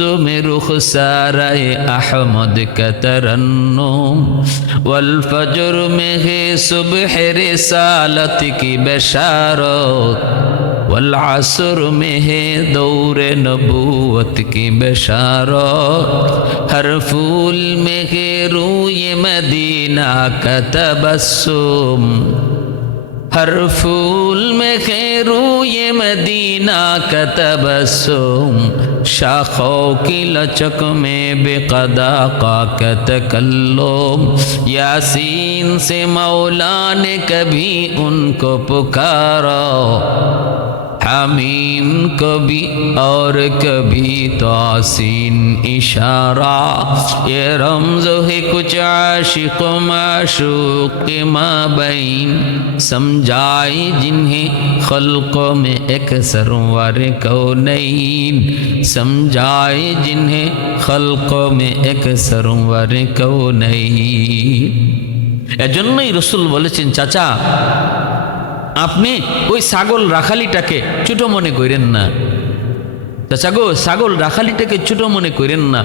में रुखसाराए अहमद का तरन्नुम वल फजर में है सुबह रिसालत की बशारत वल असर में है दौर नबूवत की बशारत हर फूल में है रूए मदीना का तबस्सुम हर फूल में खैरू ये मदीना का तबस्सुम शाखों की लचक में बेक़दा का तकल्लुम यासीन से मौला ने कभी उनको पुकारा हमीम कभी और कभी तासीन इशारा ये रमज़ है कुछ आशिक़ माशूक़ के माबैन समझाए जिन्हें खल्क़ों में एक सरवर कौनैन समझाए जिन्हें खल्क़ों में एक सरवर कौनैन এজন্যই রাসূল বলেছেন চাচা আপনি ওই ছাগল রাখালিটাকে ছোট মনে করেন না চাচা গো ছাগল রাখালিটাকে ছোট মনে করেন না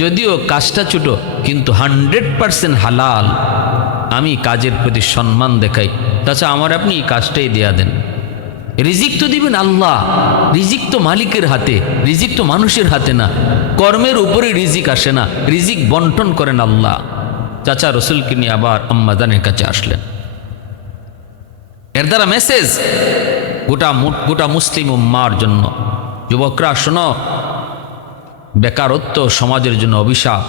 যদিও কাজটা ছোট কিন্তু 100% হালাল আমি কাজের প্রতি সম্মান দেখাই চাচা আমার আপনি এই কাজটাই দেয়া দেন রিজিক তো দিবেন আল্লাহ রিজিক তো মালিকের হাতে রিজিক তো মানুষের হাতে না কর্মের উপরে রিজিক আসে না রিজিক বন্টন করেন আল্লাহ চাচা রাসূলকে নিয়ে আবার আম্মাজানের কাছে আসলেন এর দ্বারা মেসেজ গোটা মুসলিম উম্মার জন্য যুবকরা শোনো বেকারত্ব সমাজের জন্য অভিশাপ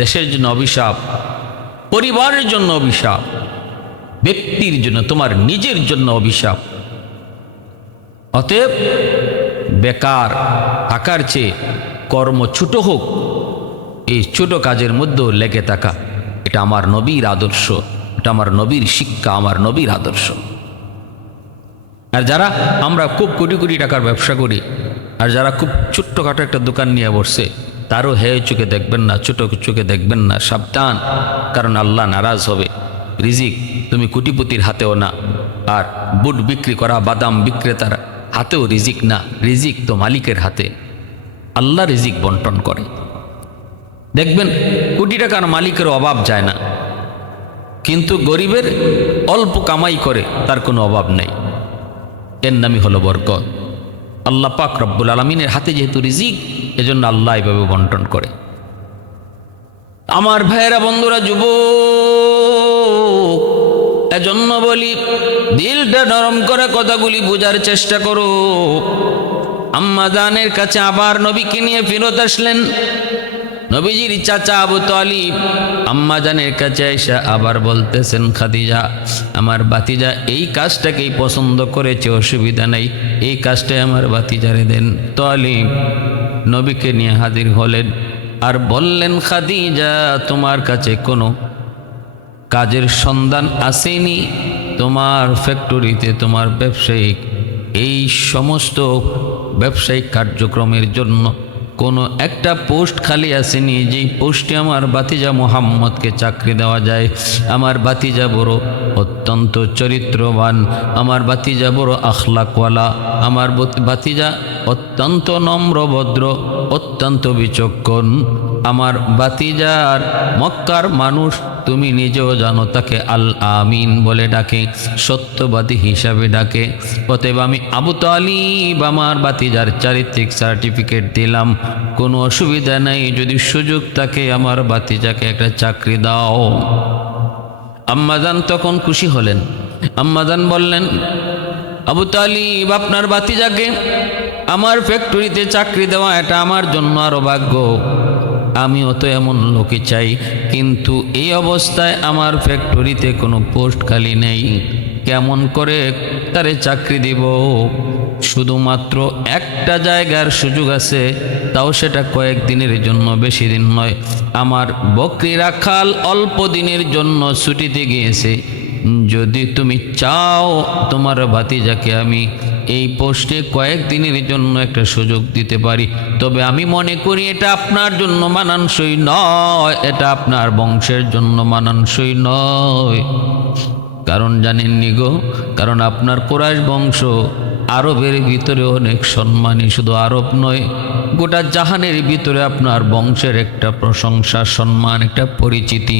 দেশের জন্য অভিশাপ পরিবারের জন্য অভিশাপ ব্যক্তির জন্য তোমার নিজের জন্য অভিশাপ অতএব বেকার থাকার চেয়ে কর্ম ছোট হোক এই ছোট কাজের মধ্যেও লেগে থাকা এটা আমার নবীর আদর্শ এটা আমার নবীর শিক্ষা আমার নবীর আদর্শ আর যারা আমরা খুব কোটি কোটি টাকার ব্যবসা করি আর যারা খুব ছোট্টখাটো একটা দোকান নিয়ে বসছে তারও হে চোখে দেখবেন না ছোট চোখে দেখবেন না সাবধান কারণ আল্লাহ নারাজ হবে রিজিক তুমি কোটিপতির হাতেও না আর বুট বিক্রি করা বাদাম বিক্রেতার হাতেও রিজিক না রিজিক তো মালিকের হাতে আল্লাহ রিজিক বন্টন করে দেখবেন কোটি টাকার মালিকের অভাব যায় না কিন্তু গরিবের অল্প কামাই করে তার কোনো অভাব নেই এর নামই হলো বরকত আল্লাহ পাক রব্বুল আলামিনের হাতে যেহেতু রিজিক এজন্য আল্লাহ এইভাবে বন্টন করে আমার ভাইয়েরা বন্ধুরা যুবক এজন্য বলি দিলটা নরম করে কথাগুলি বোঝার চেষ্টা করো আম্মা জানের কাছে আবার নবীকে নিয়ে ফেরত আসলেন নবীজির চাচা আবু তালিব আম্মা জানের কাছে এসে আবার বলতেছেন খাদিজা আমার ভাতিজা এই কাজটাকেই পছন্দ করেছে অসুবিধা নাই এই কাজটাই আমার ভাতিজারে দেন তালিব নবীকে নিয়ে হাজির হলেন আর বললেন খাদিজা তোমার কাছে কোনো কাজের সন্ধান আসেনি তোমার ফ্যাক্টরিতে তোমার ব্যবসায়িক এই সমস্ত ব্যবসায়িক কার্যক্রমের জন্য কোনো একটা পোস্ট খালি আসেনি যেই পোস্টে আমার ভাতিজা মুহাম্মদকে চাকরি দেওয়া যায় আমার ভাতিজা বড় অত্যন্ত চরিত্রবান আমার ভাতিজা বড় আখলাকওয়ালা আমার ভাতিজা অত্যন্ত নম্রভদ্র অত্যন্ত বিচক্ষণ আমার ভাতিজার মক্কার মানুষ তুমি নিজেও জানো তাকে আল আমিন বলে ডাকে সত্যবাদী হিসাবে ডাকে অতএব আমি আবু তালিব আমার ভাতিজার চারিত্রিক সার্টিফিকেট দিলাম কোনো অসুবিধা নাই যদি সুযোগ থাকে আমার ভাতিজাকে একটা চাকরি দাও আম্মাজান তখন খুশি হলেন আম্মাজান বললেন আবু তালিব আপনার ভাতিজাকে আমার ফ্যাক্টরিতে চাকরি দেওয়া এটা আমার জন্য আরো ভাগ্য আমিও তো এমন লোকই চাই কিন্তু এই অবস্থায় আমার ফ্যাক্টরিতে কোনো পোস্ট খালি নেই কেমন করে তারে চাকরি দিব শুধুমাত্র একটা জায়গার সুযোগ আছে তাও সেটা কয়েকদিনের জন্য বেশি দিন নয় আমার বকরি রাখাল অল্প দিনের জন্য ছুটিতে গিয়েছে যদি তুমি চাও তোমার ভাতিজাকে আমি এই পোস্টে কয়েকদিনের জন্য একটা সুযোগ দিতে পারি তবে আমি মনে করি এটা আপনার জন্য মানানসই নয় এটা আপনার বংশের জন্য মানানসই নয় কারণ জানেননি গো কারণ আপনার কুরাইশ বংশ আরবের ভিতরে অনেক সম্মানী, শুধু আরব নয় গোটা জাহানের ভিতরে আপনার বংশের একটা প্রশংসা, সম্মান, একটা পরিচিতি।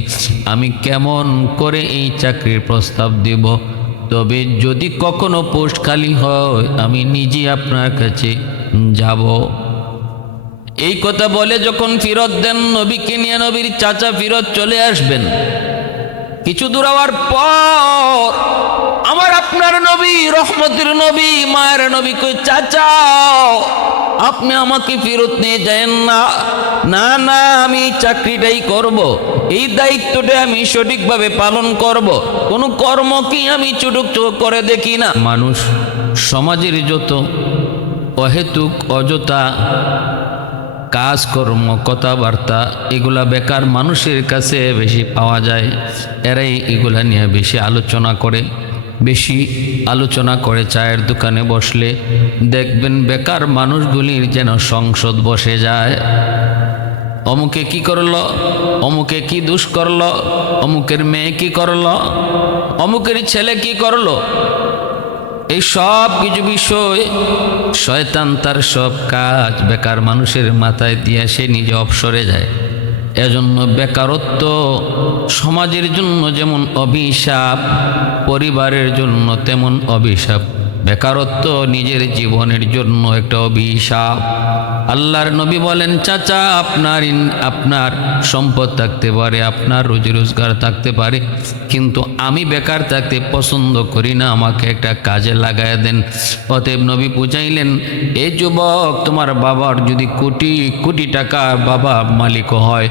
আমি কেমন করে এই চাকরির প্রস্তাব দেব? তবে যদি কখনো পোস্ট খালি হয় আমি নিজে আপনার কাছে যাব। এই কথা বলে যখন ফিরত দেন নবীকে নিয়ে, নবীর চাচা ফিরত চলে আসবেন। কিছু দূর যাওয়ার পর আমার আপনার নবী, রহমতের নবী, মায়ের নবী কই, চাচা আপনি আমাকে ফেরত নিয়ে যায়েন না। না না, আমি এই চাকরিটাই করব, এই দায়িত্বটা আমি সঠিকভাবে পালন করব, কোনো কর্ম কি আমি চুটুক করে দেখি না। মানুষ সমাজের যত অহেতুক অযথা কাজকর্ম, কথাবার্তা, এগুলা বেকার মানুষের কাছে বেশি পাওয়া যায়। এরাই এগুলা নিয়ে বেশি আলোচনা করে চায়ের দোকানে বসলে দেখবেন বেকার মানুষগুলির যেন সংসদ বসে যায়। অমুকে কি করলো, অমুকে কি দুষ করলো, অমুকের মেয়ে কি করলো, অমুকের ছেলে কি করলো, এই সব কিছু বিষয় শয়তান তার সব কাজ বেকার মানুষের মাথায় দিয়ে সে নিজে অবসরে যায়। এজন্য বেকারত্ব সমাজের জন্য যেমন অভিশাপ, পরিবারের জন্য তেমন অভিশাপ। বেকারত্ব নিজের জীবনের জন্য একটা অভিশাপ। আল্লাহর নবী বলেন, চাচা আপনার সম্পদ থাকতে পারে, আপনার রুজি রোজগার থাকতে পারে, কিন্তু আমি বেকার থাকতে পছন্দ করি না, আমাকে একটা কাজে লাগায় দেন। অতএব নবী বুঝাইলেন, এ যুবক, তোমার বাবার যদি কোটি কোটি টাকা বাবা মালিক হয়,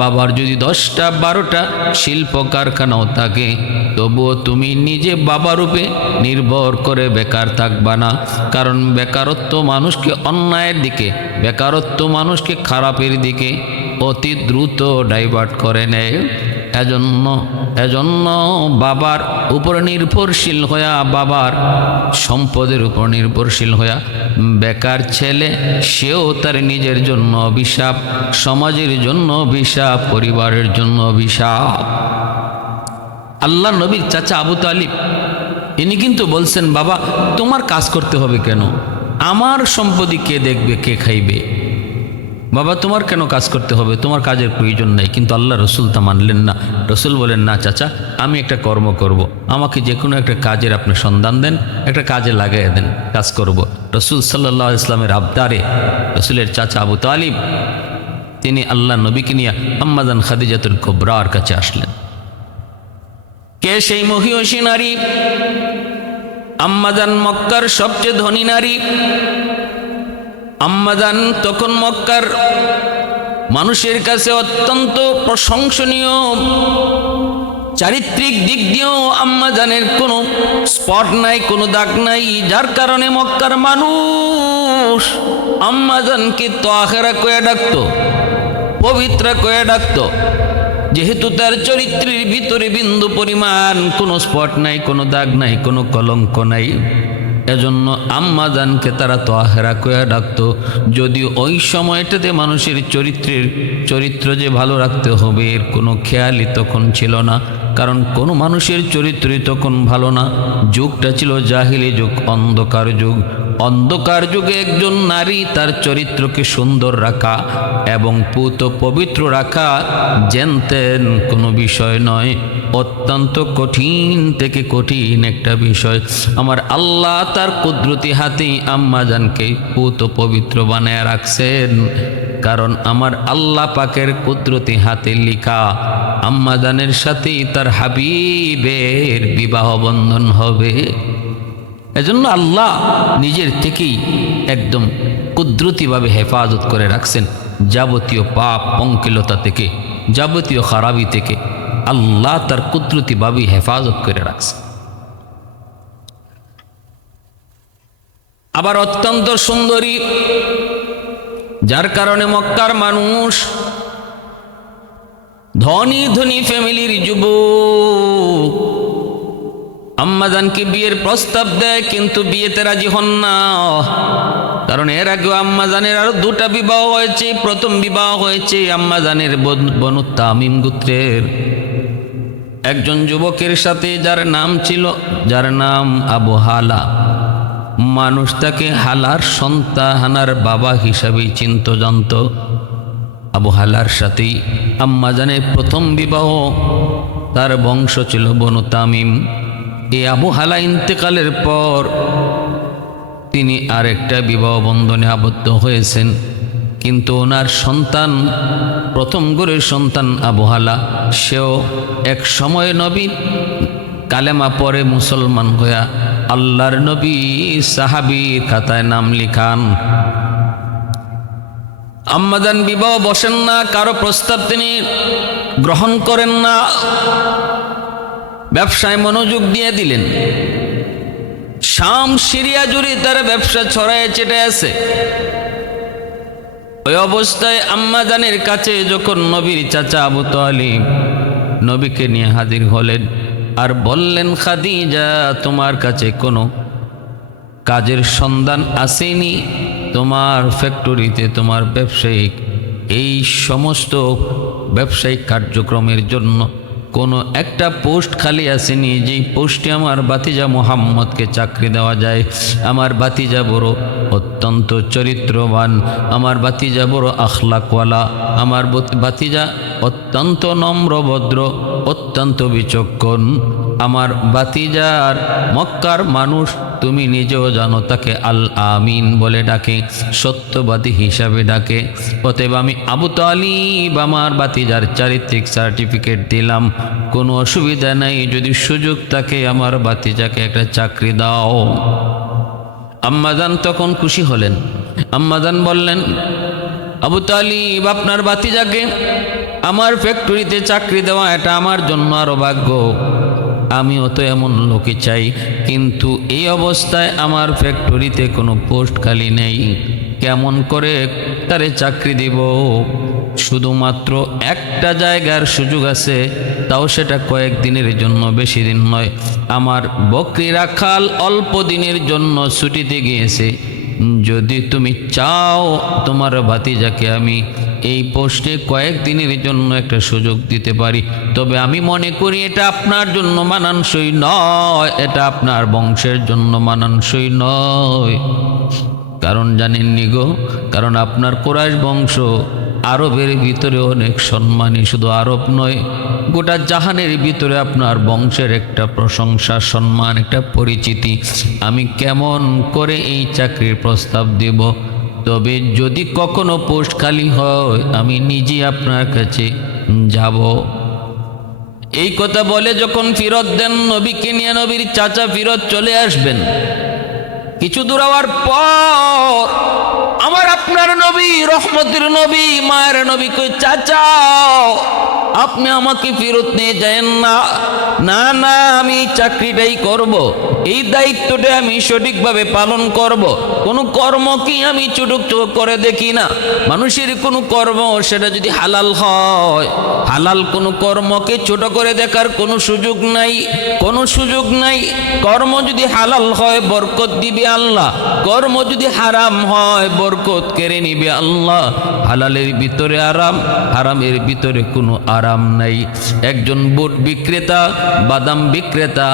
বাবার যদি 10টা 12টা শিল্প কারখানাও থাকে, তবুও তুমি নিজে বাবার উপরে নির্ভর করে বেকার থাকবা না। কারণ বেকারত্ব মানুষকে অন্যায়ের দিকে, বেকারত্ব মানুষকে খারাপের দিকে অতি দ্রুত ডাইভার্ট করে নেয়। এজন্য বাবার উপর নির্ভরশীল হইয়া, বাবার সম্পদের উপর নির্ভরশীল হইয়া বেকার ছেলে, সেও তার নিজের জন্য অভিশাপ, সমাজের জন্য অভিশাপ, পরিবারের জন্য অভিশাপ। আল্লাহ নবীর চাচা আবু তালিব ইনি কিন্তু বলছেন, বাবা তোমার কাজ করতে হবে কেন? আমার সম্পত্তি কে দেখবে, কে খাইবে? বাবা তোমার কেন কাজ করতে হবে? তোমার কাজের প্রয়োজন নাই। কিন্তু আল্লাহ রসুল তা মানলেন না। রসুল বলেন, না চাচা, আমি একটা কর্ম করব, আমাকে যে কোনো একটা কাজের আপনি সন্ধান দেন, একটা কাজে লাগাই দেন, কাজ করব। রসুল সাল্লাল্লাহু আলাইহি ওয়াসাল্লামের আবদারে রসুলের চাচা আবু তালিব তিনি আল্লাহ নবীকে নিয়ে আম্মাজান খাদিজাতুল কুবরার কাছে আসলেন। কে সেই মহিয়সী নারী? আম্মাজান মক্কার সবচেয়ে ধনী নারী। আম্মাজান তখন মক্কার মানুষের কাছে অত্যন্ত প্রশংসনীয়, চারিত্রিক দিক দিয়েও আম্মাজানের কোনো স্পট নাই, কোনো দাগ নাই, যার কারণে মক্কার মানুষ আম্মাজানকে তাহেরা কয়ে ডাকত, পবিত্রা কয়ে ডাকত। যেহেতু তার চরিত্রের ভিতরে বিন্দু পরিমাণ কোনো স্পট নাই, কোনো দাগ নাই, কোনো কলঙ্ক নাই, এজন্য আম্মাজানকে তারা তাহেরা কয়ে ডাকত। যদিও ওই সময়টাতে মানুষের চরিত্র যে ভালো রাখতে হবে এর কোনো খেয়ালই তখন ছিল না। কারণ কোনো মানুষের চরিত্রই তখন ভালো না। যুগটা ছিল জাহিলি যুগ, অন্ধকার যুগ। অন্ধকার যুগে একজন নারী তার চরিত্রকে সুন্দর রাখা এবং পুত পবিত্র রাখা জেনতেন কোনো বিষয় নয়, অত্যন্ত কঠিন থেকে কঠিন একটা বিষয়। আমার আল্লাহ তার কুদরতি হাতেই আম্মাজানকে পুত পবিত্র বানায় রাখছেন। কারণ আমার আল্লাহ পাকের কুদরতি হাতে লিখা আম্মাজানের সাথেই তার হাবিবের বিবাহ বন্ধন হবে। এজন্য আল্লাহ নিজের থেকেই একদম কুদরতিভাবে হেফাজত করে রাখছেন যাবতীয় পাপ পঙ্কিলতা থেকে, যাবতীয় খারাপি থেকে আল্লাহ তার কুদরতিভাবে হেফাজত করে রাখছেন। আবার অত্যন্ত সুন্দরী, যার কারণে মক্কার মানুষ ধনী ধনী ফ্যামিলির যুবক আম্মাজানকে বিয়ের প্রস্তাব দেয়, কিন্তু বিয়েতে রাজি হন না। কারণ এর আগেও আম্মাজানের আরো 2টা বিবাহ হয়েছে। প্রথম বিবাহ হয়েছে আম্মাজানের বনু তামিম গোত্রের একজন যুবকের সাথে, যার নাম আবু হালা। মানুষ তাকে হালার সন্তানার বাবা হিসাবেই চিনত জানত। আবু হালার সাথেই আম্মাজানের প্রথম বিবাহ, তার বংশ ছিল বনু তামিম। এই আবু হালা ইন্তেকালের পর তিনি আরেকটা বিবাহ বন্ধনে আবদ্ধ হয়েছেন, কিন্তু ওনার সন্তান, প্রথম ঘরের সন্তান আবু হালা, সেও এক সময় নবী কালেমা পরে মুসলমান হইয়া আল্লাহর নবী সাহাবীর খাতায় নাম লিখান। আম্মাজান বিবাহ বসেন না, কারো প্রস্তাব তিনি গ্রহণ করেন না, ব্যবসায় মনোযোগ দিয়ে দিলেন। শাম সিরিয়া জুড়ে তার ব্যবসা ছড়ায় চেটে আছে। ওই অবস্থায় আম্মাজানের কাছে যখন নবীর চাচা আবু তালিব নবীকে নিয়ে হাজির হলেন আর বললেন, খাদিজা, তোমার কাছে কোনো কাজের সন্ধান আসেনি? তোমার ফ্যাক্টরিতে তোমার ব্যবসায়িক এই সমস্ত ব্যবসায়িক কার্যক্রমের জন্য কোনো একটা পোস্ট খালি আসেনি, যেই পোস্টে আমার ভাতিজা মুহাম্মদকে চাকরি দেওয়া যায়? আমার ভাতিজা বড় অত্যন্ত চরিত্রবান, আমার ভাতিজা বড় আখলাকওয়ালা, আমার ভাতিজা অত্যন্ত নম্রভদ্র, অত্যন্ত বিচক্ষণ। আমার ভাতিজার মক্কার মানুষ, তুমি নিজেও জানো, তাকে আল আমিন বলে ডাকে, সত্যবাদী হিসাবে ডাকে। অতএব আমি আবু তালিব আমার ভাতিজার চারিত্রিক সার্টিফিকেট দিলাম, কোনো অসুবিধা নাই, যদি সুযোগ থাকে আমার ভাতিজাকে একটা চাকরি দাও। আম্মাজান তখন খুশি হলেন। আম্মাজান বললেন, আবু তালিব, আপনার ভাতিজাকে আমার ফ্যাক্টরিতে চাকরি দেওয়া এটা আমার জন্য আরো ভাগ্য। আমিও তো এমন লোকই চাই, কিন্তু এই অবস্থায় আমার ফ্যাক্টরিতে কোনো পোস্ট খালি নেই, কেমন করে তারে চাকরি দিব? শুধুমাত্র একটা জায়গার সুযোগ আছে, তাও সেটা কয়েকদিনের জন্য, বেশি দিন নয়। আমার বকরি রাখাল অল্প দিনের জন্য ছুটিতে গিয়েছে, যদি তুমি চাও তোমার ভাতিজাকে আমি এই পোস্টে কয়েকদিনের জন্য একটা সুযোগ দিতে পারি, তবে আমি মনে করি এটা আপনার জন্য মানানসই নয়, এটা আপনার বংশের জন্য মানানসই নয়। কারণ জানেননি গো, কারণ আপনার কুরাইশ বংশ আরবের ভিতরে অনেক সম্মানী, শুধু আরব নয়, গোটা জাহানের ভিতরে আপনার বংশের একটা প্রশংসা, সম্মান, একটা পরিচিতি। আমি কেমন করে এই চাকরির প্রস্তাব দেব? তবে যদি কখনো পোস্ট খালি হয় আমি নিজে আপনার কাছে যাব। এই কথা বলে যখন ফিরত দেন নবীকে নিয়ে, নবীর চাচা ফিরত চলে আসবেন। কিছু দূর যাওয়ার পর আমার আপনার নবী, রহমতের নবী, মায়ের নবী কই, চাচা আপনি আমাকে ফেরত নিয়ে যায়েন না। না না, আমি চাকরিটাই করব, এই দায়িত্বটা আমি সঠিকভাবে পালন করব। কোনো কর্মকে আমি ছোট করে দেখি না। মানুষের কোনো কর্ম সেটা যদি হালাল হয়, হালাল কোনো কর্মকে ছোট করে দেখার কোনো সুযোগ নাই, কোনো সুযোগ নাই। কর্ম যদি হালাল হয় বরকত দিবে আল্লাহ, কর্ম যদি হারাম হয় বরকত কেড়ে নিবে আল্লাহ। হালালের ভিতরে আরাম, হারামের ভিতরে কোনো আরাম নাই। একজন বুট বিক্রেতা, বাদাম বিক্রেতা,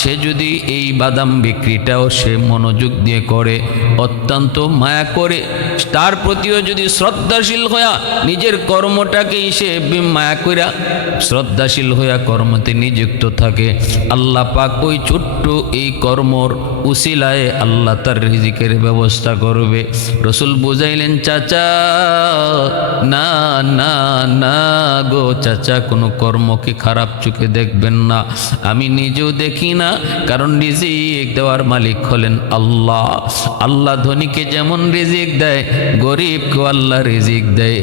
সে যদি এই বাদাম বিক্রিটাও সে মনোযোগ দিয়ে করে, অত্যন্ত মায়া করে, তার প্রতিও যদি শ্রদ্ধাশীল হইয়া নিজের কর্মটাকেই সে মায়া কইরা শ্রদ্ধাশীল হইয়া কর্মতে নিযুক্ত থাকে, আল্লাহ পাক ওই ছোট্ট এই কর্মর উসিলায় আল্লাহ তার রিজিকের ব্যবস্থা করবে। রসুল বুঝাইলেন, চাচা না না না গো চাচা, কোনো কর্মকে খারাপ চোখে দেখবেন না, আমি নিজেও দেখি না, কারণ রিজিক দেওয়ার মালিক হলেন আল্লাহ। আল্লাহ ধনীকে যেমন রিজিক দেয়, গরিবকেও আল্লাহ রিজিক দেয়।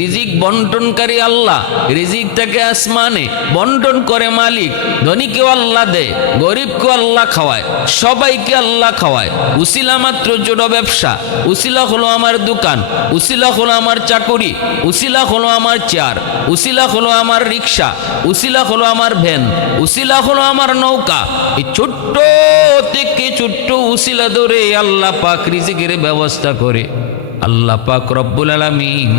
রিজিক বন্টনকারী আল্লাহ, রিজিকটাকে আসমানে বন্টন করে মালিক। ধনীকেও আল্লাহ দেয়, গরিবকেও আল্লাহ খাওয়ায়, সবাইকে আল্লাহ খাওয়ায়। উসিলা মাত্র ছোট ব্যবসা, উসিলা হলো আমার দোকান, উসিলা হলো আমার চাকুরি, উসিলা হলো আমার চেয়ার, উসিলা হলো আমার রিক্সা, উসিলা হলো আমার ভ্যান, উসিলা হলো আমার নৌকা। এই ছোট্ট থেকে ছোট্ট উসিলা ধরে আল্লাহ পাক রিজিকের ব্যবস্থা করে। আল্লাহ পাক রব্বুল আলামিন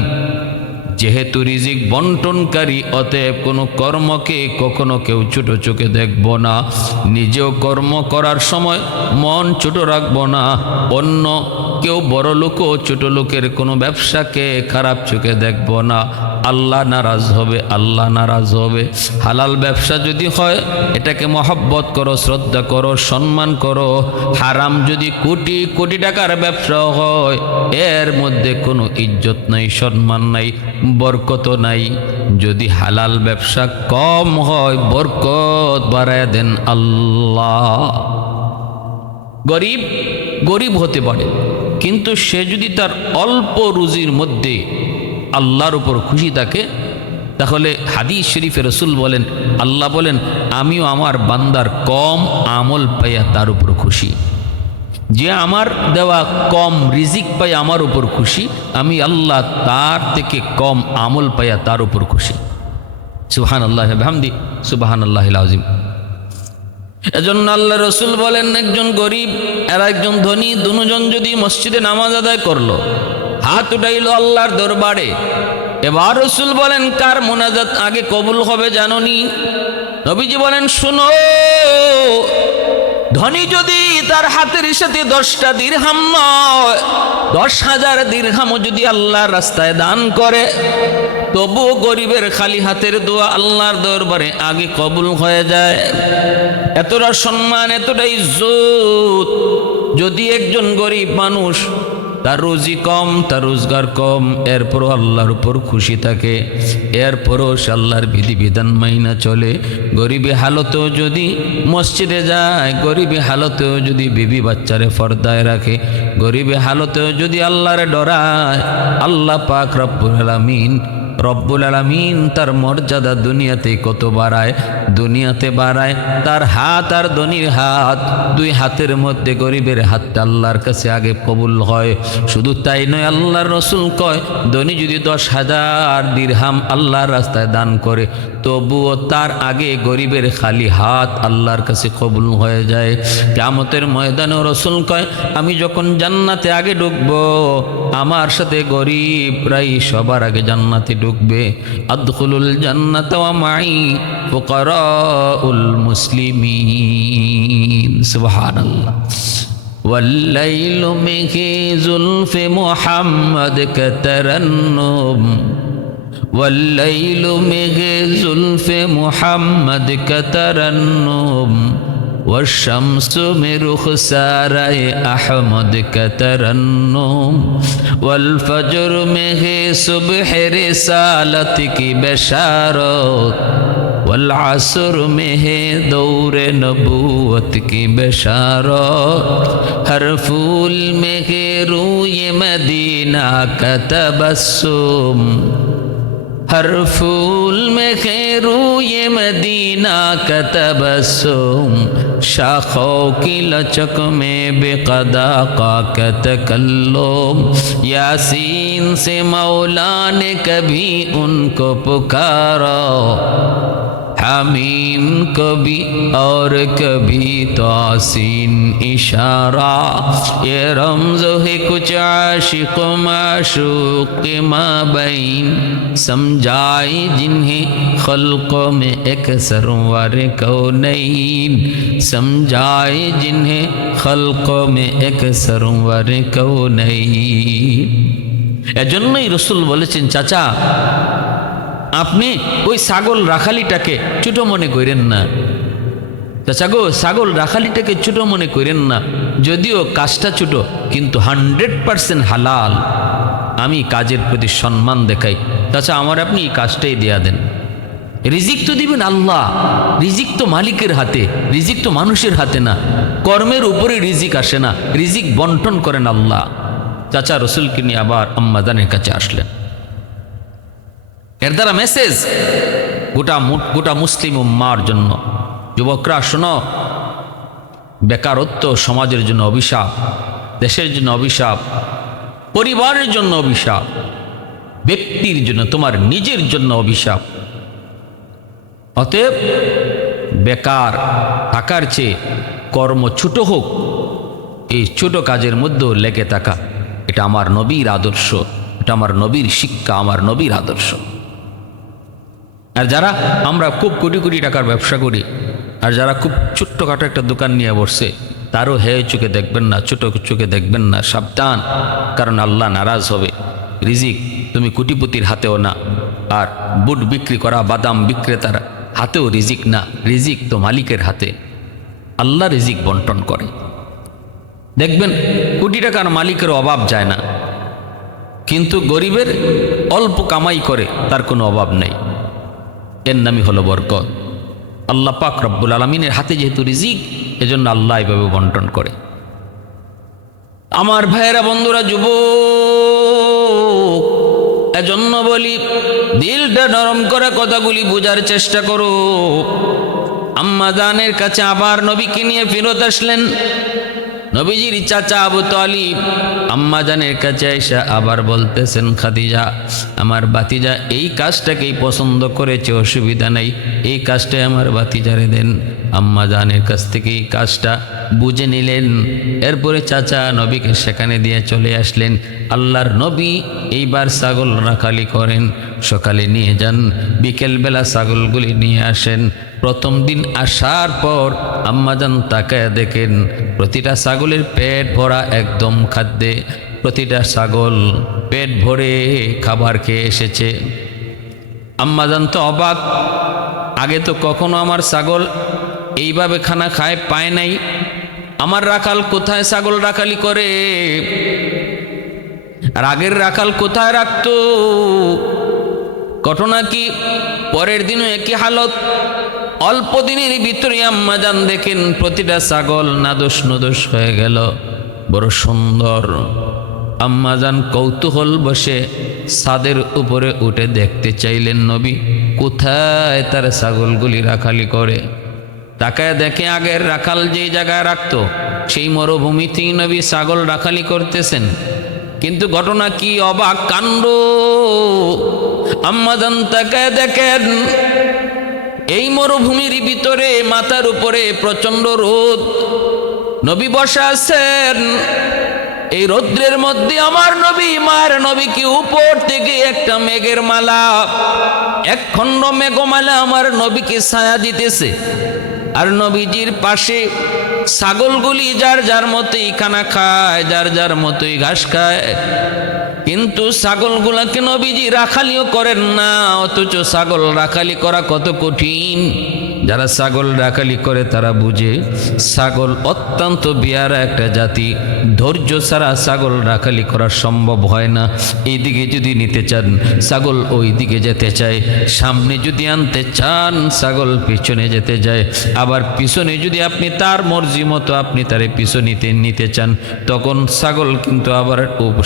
যেহেতু রিজিক বন্টনকারী, অতএব কোনো কর্মকে কখনো কেউ ছোট চোখে দেখব না। নিজেও কর্ম করার সময় মন ছোট রাখবো না। অন্য কেউ বড় লোকও ছোট লোকের কোনো ব্যবসাকে খারাপ চোখে দেখব না। আল্লাহ নারাজ হবে, আল্লাহ নারাজ হবে। হালাল ব্যবসা যদি হয় এটাকে মহব্বত করো, শ্রদ্ধা করো, সম্মান করো। হারাম যদি কোটি কোটি টাকার ব্যবসা হয় এর মধ্যে কোনো ইজ্জত নাই, সম্মান নাই, বরকত নাই। যদি হালাল ব্যবসা কম হয় বরকত বাড়ায় দেন আল্লাহ। গরিব গরিব হতে পারে, কিন্তু সে যদি তার অল্প রুজির মধ্যে আল্লাহর উপর খুশি থাকে, তাহলে হাদিস শরীফে রসুল বলেন, আল্লাহ বলেন আমিও আমার বান্দার কম আমল পাইয়া তার উপর খুশি। যে আমার দেওয়া কম রিজিক পাই আমার উপর খুশি, আমি আল্লাহ তার থেকে কম আমল পাইয়া তার উপর খুশি। সুবহানাল্লাহি ওয়া বিহামদি, সুবহানাল্লাহিল আযীম। এজন্য আল্লাহ রসুল বলেন, একজন গরিব আর একজন ধনী দুজন যদি মসজিদে নামাজ আদায় করলো, হাত উঠাইল আল্লাহর দরবারে, এবার রসুল বলেন কার মোনাজাত আগে কবুল হবে জানোনি? নবীজি বলেন শুনো, ধনী যদি তার হাতের সাথে 10টা দিরহাম নয় 10,000 দিরহামও যদি আল্লাহর রাস্তায় দান করে, তবুও গরিবের খালি হাতের দোয়া আল্লাহর দরবারে আগে কবুল হয়ে যায়। এতটা সম্মান, এতটা ইজ্জত। যদি একজন গরিব মানুষ, তার রুজি কম, তার রোজগার কম, এরপরও আল্লাহর উপর খুশি থাকে, এরপরও সে আল্লাহর বিধিবিধান মাইনা চলে, গরিবী হালতেও যদি মসজিদে যায়, গরিবী হালতেও যদি বিবি বাচ্চারে পর্দায় রাখে, গরিবী হালতেও যদি আল্লাহরে ডরায়, আল্লাহ পাক রব্বুল আলামিন তার মর্যাদা দুনিয়াতে কত বাড়ায়, দুনিয়াতে বাড়ায় তার হাত আর ধনীর হাত, দুই হাতের মধ্যে গরিবের হাতটা আল্লাহর কাছে আগে কবুল হয়। শুধু তাই নয়, আল্লাহর রসুল কয় ধনী যদি 10,000 দিরহাম আল্লাহর রাস্তায় দান করে, তবুও তার আগে গরিবের খালি হাত আল্লাহর কাছে কবুল হয়ে যায়। কিয়ামতের ময়দানে রসুল কয় আমি যখন জান্নাতে আগে ঢুকবো, আমার সাথে গরিবরাই সবার আগে জান্নাতে ঢুকবে। আদখুলুল জান্নাতা ওয়া মাই ফুকারাউল মুসলিমিন। সুবহানাল্লাহ। ওয়াল্লাইলু মিহি যুলফি মুহাম্মদ কাতারান্নুম, ওয়াল্লাইলু মিহি যুলফি মুহাম্মদ কাতারান্নুম, والشمس من رخساري أحمد كترنم، والفجر من صبح رسالتك بشارت، والعصر में दौर नबूवत की बशारत, हर फूल में है रूय मदीना का तबस्सुम, हर फूल में है रूय मदीना का तबस्सुम, शाखों की लचक में बेक़दा का तकल्लुम, यासीन से मौला ने कभी उनको पुकारा, हामीम कभी और कभी तासीन इशारा, ये रमज़ है कुछ आशिक़ माशूक़ माबैन, समझाए जिन्हें खल्क़ों में एक सरवर कौनैन, समझाए जिन्हें खल्क़ों में एक सरवर कौनैन। এজন্যই রাসূল বলেছেন, চাচা আপনি ওই ছাগল রাখালিটাকে ছোট মনে করেন না। চাচা গো, ছাগল রাখালিটাকে ছোট মনে করেন না, যদিও কাজটা ছোট কিন্তু 100% হালাল। আমি কাজের প্রতি সম্মান দেখাই, চাচা আমার আপনি এই কাজটাই দেয়া দেন। রিজিক তো দিবেন আল্লাহ, রিজিক তো মালিকের হাতে, রিজিক তো মানুষের হাতে না, কর্মের উপরে রিজিক আসে না, রিজিক বন্টন করেন আল্লাহ। চাচা রসুলকে নিয়ে আবার আম্মাজানের কাছে আসলেন। এর দ্বারা মেসেজ গোটা মুসলিম উম্মার জন্য, যুবকরা শোনো, বেকারত্ব সমাজের জন্য অভিশাপ, দেশের জন্য অভিশাপ, পরিবারের জন্য অভিশাপ, ব্যক্তির জন্য, তোমার নিজের জন্য অভিশাপ। অতএব বেকার থাকার চেয়ে কর্ম ছোট হোক, এই ছোট কাজের মধ্যেও লেগে থাকা, এটা আমার নবীর আদর্শ, এটা আমার নবীর শিক্ষা, আমার নবীর আদর্শ। আর যারা আমরা খুব কোটি কোটি টাকার ব্যবসা করি, আর যারা খুব ছোট্টখাটো একটা দোকান নিয়ে বসছে, তারও হে চোখে দেখবেন না, ছোট চোখে দেখবেন না, সাবধান। কারণ আল্লাহ নারাজ হবে। রিজিক তুমি কোটিপতির হাতেও না, আর বুট বিক্রি করা বাদাম বিক্রেতার হাতেও রিজিক না। রিজিক তো মালিকের হাতে। আল্লাহ রিজিক বন্টন করে। দেখবেন কোটি টাকার মালিকের অভাব যায় না, কিন্তু গরিবের অল্প কামাই করে তার কোনো অভাব নেই। এর নামই হলো বরকত। আল্লাহ পাক রব্বুল আলামিনের হাতে যেহেতু রিজিক, এজন্য আল্লাহ এইভাবে বন্টন করে। আমার ভাইয়েরা, বন্ধুরা, যুবক, এজন্য বলি দিলটা নরম করে কথাগুলি বোঝার চেষ্টা করো। আম্মা জানের কাছে আবার নবীকে নিয়ে ফেরত আসলেন। নবীজির চাচা আবু তালিব আম্মা জানের কাছে এসে আবার বলতেছেন, খাদিজা, আমার বাতিজা এই কাজটাকেই পছন্দ করেছে, অসুবিধা নেই, এই কাজটাই আমার বাতিজারে দেন। আম্মা জানের কাছ থেকে এই কাজটা বুঝে নিলেন। এরপরে চাচা নবীকে সেখানে দিয়ে চলে আসলেন। আল্লাহর নবী এইবার ছাগল রাখালি করেন। সকালে নিয়ে যান, বিকেলবেলা ছাগলগুলি নিয়ে আসেন। প্রথম দিন আসার পর আম্মাজান তাকায় দেখেন প্রতিটা ছাগলের পেট ভরা একদম খাদ্যে। প্রতিটা ছাগল পেট ভরে খাবার খেয়ে এসেছে। আম্মাজান তো অবাক, আগে তো কখনো আমার ছাগল এইভাবে খানা খায় পায় নাই। আমার রাখাল কোথায় ছাগল রাখালি করে? আর আগের রাখাল কোথায় রাখতো? ঘটনা কি? পরের দিনও একই হালত। অল্প দিনের ভিতরে আম্মাজান দেখেন প্রতিটা ছাগল নাদোষ নদোষ হয়ে গেল। বড় সুন্দর। আম্মাজান কৌতূহল বসে ছাদের উপরে উঠে দেখতে চাইলেন নবী কোথায় তার ছাগলগুলি রাখালি করে। তাকায় দেখে আগের রাখাল যেই জায়গায় রাখতো সেই মরুভূমিতেই নবী ছাগল রাখালি করতেছেন। কিন্তু ঘটনা কি? অবাক কাণ্ড। আম্মাজান তাকায় দেখেন এই মরুভূমির ভিতরে মাথার উপরে প্রচন্ড রোদ, নবী বসা আছেন। এই রৌদ্রের মধ্যে আমার নবী, মার নবীকে উপর থেকে একটা মেঘের মালা, এক খণ্ড মেঘমালা আমার নবীকে ছায়া দিতেছে। আর নবীজির পাশে ছাগলগুলি যার যার মতোই খানা খায়, যার যার মতোই ঘাস খায়। কিন্তু ছাগলগুলাকে নবীজি রাখালিও করেন না, অথচ ছাগল রাখালি করা কত কঠিন। যারা ছাগল রাখালি করে তারা বুঝে ছাগল অত্যন্ত বিয়ারা একটা জাতি। ধৈর্য ছাড়া ছাগল রাখালি করা সম্ভব হয় না। এইদিকে যদি নিতে চান ছাগল ওই দিকে যেতে চায়, সামনে যদি আনতে চান ছাগল পিছনে যেতে যায়, আবার পিছনে যদি আপনি তার মর্জি মতো আপনি তারে পিছনে নিতে চান তখন ছাগল কিন্তু আবার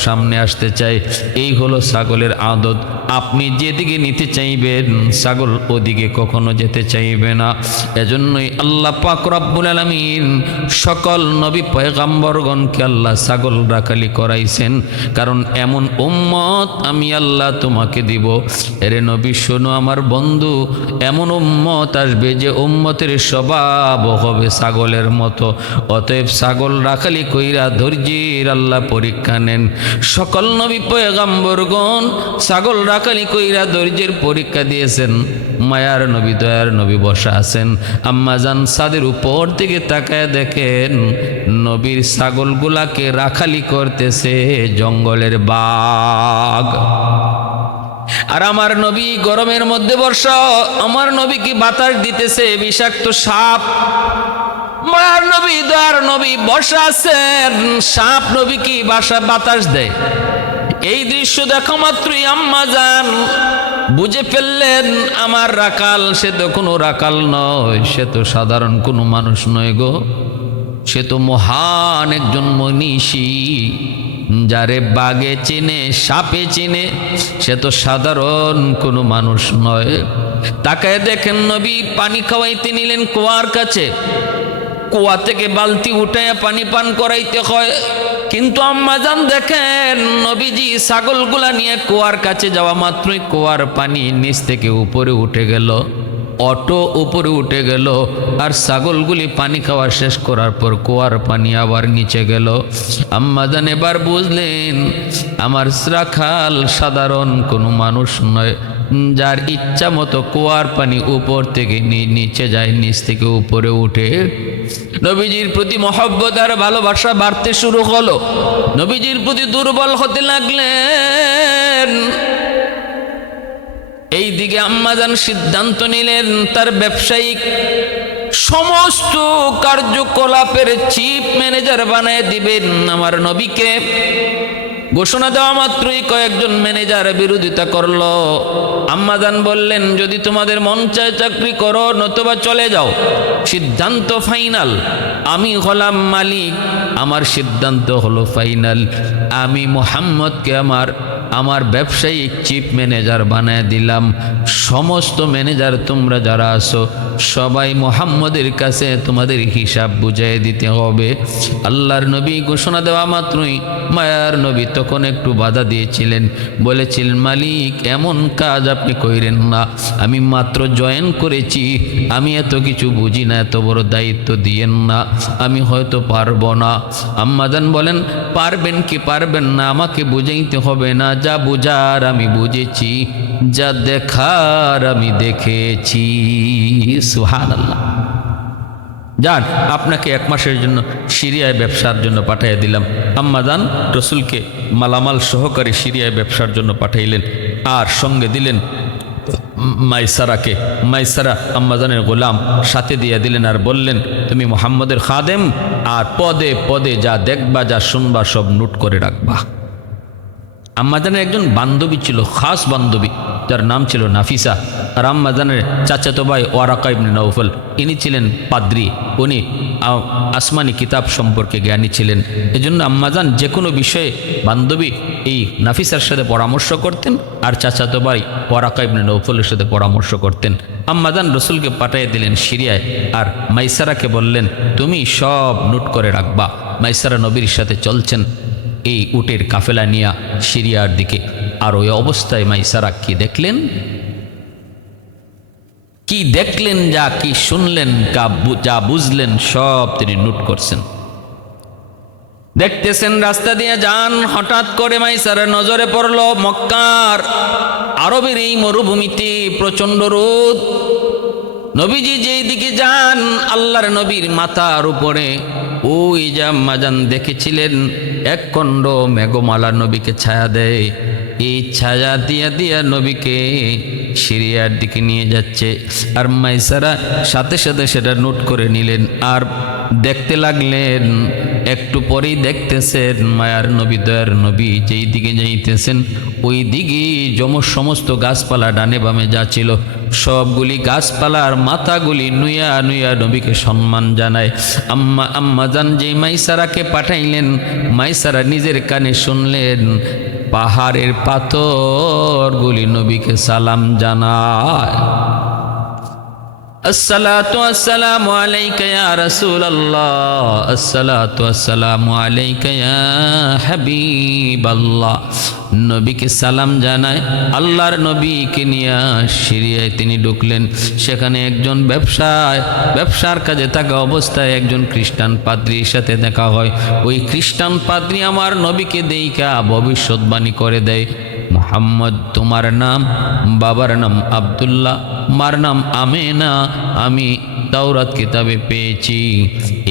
সামনে আসতে চায়। এই হলো ছাগলের আদত। আপনি যেদিকে নিতে চাইবেন ছাগল ওদিকে কখনো যেতে চাইবে না। এজন্যই আল্লাহ পাক রব্বুল আলামিন সকল নবী পয়গম্বরগণকে আল্লাহ ছাগল রাখালি করাইছেন, কারণ এমন উম্মত আমি আল্লাহ তোমাকে দিব। এরে নবী শোনো আমার বন্ধু, এমন উম্মত আসবে যে উম্মতের স্বভাব হবে ছাগলের মতো। অতএব ছাগল রাখালি কইরা ধৈর্যের আল্লাহ পরীক্ষা নেন। সকল নবী পয়গম্বরগণ ছাগল রাখালি কইরা ধৈর্যের পরীক্ষা দিয়েছেন। মায়ার নবী, দয়ার নবী বসা আছেন। আম্মাজান ছাদের উপর থেকে তাকায় দেখেন নবীর ছাগলগুলাকে রাখালি করতেছে জঙ্গলের বাঘ। আর আমার নবী গরমের মধ্যে বর্ষা, আমার নবী কি বাতাস দিতেছে বিষাক্ত সাপ। মায়ার নবী, দয়ার নবী বসা আছেন, সাপ নবী কি বাতাস দেয়। এই দৃশ্য দেখা মাত্রই আম্মাজান বুঝে ফেললেন আমার রাখাল সে তো কোনো রাখাল নয়, সে তো সাধারণ কোনো মানুষ নয় গো, সে তো মহান একজন মনীষী, যারে বাঘে চেনে সাপে চেনে, সে তো সাধারণ কোনো মানুষ নয়। তাকায় দেখেন নবী পানি খাওয়াইতে নিলেন কুয়ার কাছে। কুয়া থেকে বালতি উঠাইয়া পানি পান করাইতে হয়, কিন্তু আম্মাজান দেখেন নবীজি ছাগলগুলা নিয়ে কুয়ার কাছে যাওয়া মাত্রই কুয়ার পানি নিচ থেকে উপরে উঠে গেল। অটো উপরে উঠে গেল, আর ছাগলগুলি পানি খাওয়া শেষ করার পর কুয়ার পানি আবার নিচে গেল। আম্মাজান এবার বুঝলেন আমার রাখাল সাধারণ কোনো মানুষ নয়, যার ইচ্ছা মতো কুয়ার পানি উপর থেকে নিচে যায়, নিচ থেকে উপরে উঠে। নবীজির প্রতি মহব্বত আর ভালোবাসা বাড়তে শুরু হলো, নবীজির প্রতি দুর্বল হতে লাগলেন। এই দিকে আম্মাজান সিদ্ধান্ত নিলেন তার ব্যবসায়িক সমস্ত কার্যকলাপের চিফ ম্যানেজার বানায় দিবেন আমার নবীকে। ঘোষণা দেওয়া মাত্রই কয়েকজন ম্যানেজার বিরোধিতা করলো। আম্মাজান বললেন, যদি তোমাদের মন চায় চাকরি করো, নতুবা চলে যাও, সিদ্ধান্ত ফাইনাল। আমি হলাম মালিক, আমার সিদ্ধান্ত হলো ফাইনাল। আমি মুহাম্মদকে আমার ব্যবসায়িক চিফ ম্যানেজার বানায় দিলাম। সমস্ত ম্যানেজার তোমরা যারা আছো সবাই মুহাম্মদের কাছে তোমাদের হিসাব বুঝিয়ে দিতে হবে। আল্লাহর নবী ঘোষণা দেওয়া মাত্রই মায়ার নবী তখন একটু বাধা দিয়েছিলেন, বলেছিলেন, মালিক এমন কাজ আপনি কইরেন না, আমি মাত্র জয়েন করেছি, আমি এত কিছু বুঝি না, এত বড় দায়িত্ব দিয়েন না, আমি হয়তো পারবো না। আম্মাজান বলেন, পারবেন কি পারবেন না আমাকে বুঝাইতে হবে না, যা বুঝার আমি বুঝেছি, যা দেখার আমি দেখেছি। সুবহানাল্লাহ। যান, আপনাকে 1 মাসের জন্য সিরিয়ায় ব্যবসার জন্য পাঠিয়ে দিলাম। আম্মাজান রসুলকে মালামাল সহকারী সিরিয়ায় ব্যবসার জন্য পাঠাইলেন, আর সঙ্গে দিলেন মাইসারাকে। মাইসারা আম্মাজানের গোলাম সাথে দিয়ে দিলেন, আর বললেন, তুমি মুহাম্মদের খাদেম, আর পদে পদে যা দেখবা যা শুনবা সব নোট করে রাখবা। আম্মাজানের একজন বান্ধবী ছিল, খাস বান্ধবী, যার নাম ছিল নাফিসা। আর আম্মাজানের চাচাতো ভাই ওয়ারাকা ইবনে নওফল, ইনি ছিলেন পাদ্রী, উনি আসমানি কিতাব সম্পর্কে জ্ঞানী ছিলেন। এজন্য আম্মাজান যে কোনো বিষয়ে বান্ধবী এই নাফিসার সাথে পরামর্শ করতেন, আর চাচাতো ভাই ওয়ারাকা ইবনে নওফলের সাথে পরামর্শ করতেন। আম্মাজান রসুলকে পাঠিয়ে দিলেন সিরিয়ায়, আর মাইসারাকে বললেন, তুমি সব নোট করে রাখবা। মাইসারা নবীর সাথে চলছেন এই উটের কাফেলা নিয়ে সিরিয়ার দিকে। আর ওই অবস্থায় মাইসারা কি দেখলেন, যা কি শুনলেন, যা বুঝলেন সব তিনি নোট করছেন। দেখতেছেন রাস্তা দিয়ে যান, হঠাৎ করে মাইসারার নজরে পড়ল মক্কার আরবের এই মরুভূমিতে প্রচন্ড রোদ। নবীজি যেই দিকে যান, আল্লাহর নবীর মাথার উপরে ওই যে আম্মাজান দেখেছিলেন এক খণ্ড মেঘমালা নবীকে ছায়া দেয়, এই ছায়া দিয়া দিয়া নবীকে সিরিয়ার দিকে নিয়ে যাচ্ছে। আর মাইসারা সাথে সাথে সেটা নোট করে নিলেন, আর দেখতে লাগলেন। একটু পরেই দেখতেছেন মায়ার নবী, দয়ার নবী যেই দিকে যাইতেছেন ওই দিকে সমস্ত গাছপালা ডানে বামে যা ছিল সবগুলি গাছপালার মাথাগুলি নুয়া নুয়া নবীকে সম্মান জানায়। আম্মাজান যে মাইসারাকে পাঠাইলেন, মাইসারা নিজের কানে শুনলেন পাহাড়ের পাথরগুলি নবীকে সালাম জানায়। আসসালাতু আসসালামু আলাইকা ইয়া রাসূলুল্লাহ, আসসালাতু আসসালামু আলাইকা ইয়া হাবিবাল্লাহ। নবীকে সালাম জানায়। আল্লাহর নবীকে নিয়ে সিরিয়ায় তিনি ঢুকলেন। সেখানে একজন ব্যবসার কাজে থাকা অবস্থায় একজন খ্রিস্টান পাদ্রীর সাথে দেখা হয়। ওই খ্রিস্টান পাদ্রী আমার নবীকে দেইখা ভবিষ্যৎবাণী করে দেয়, মুহাম্মদ তোমার নাম, বাবার নাম আব্দুল্লাহ, মার নাম আমেনা, আমি তাওরাত কিতাবে পেয়েছি।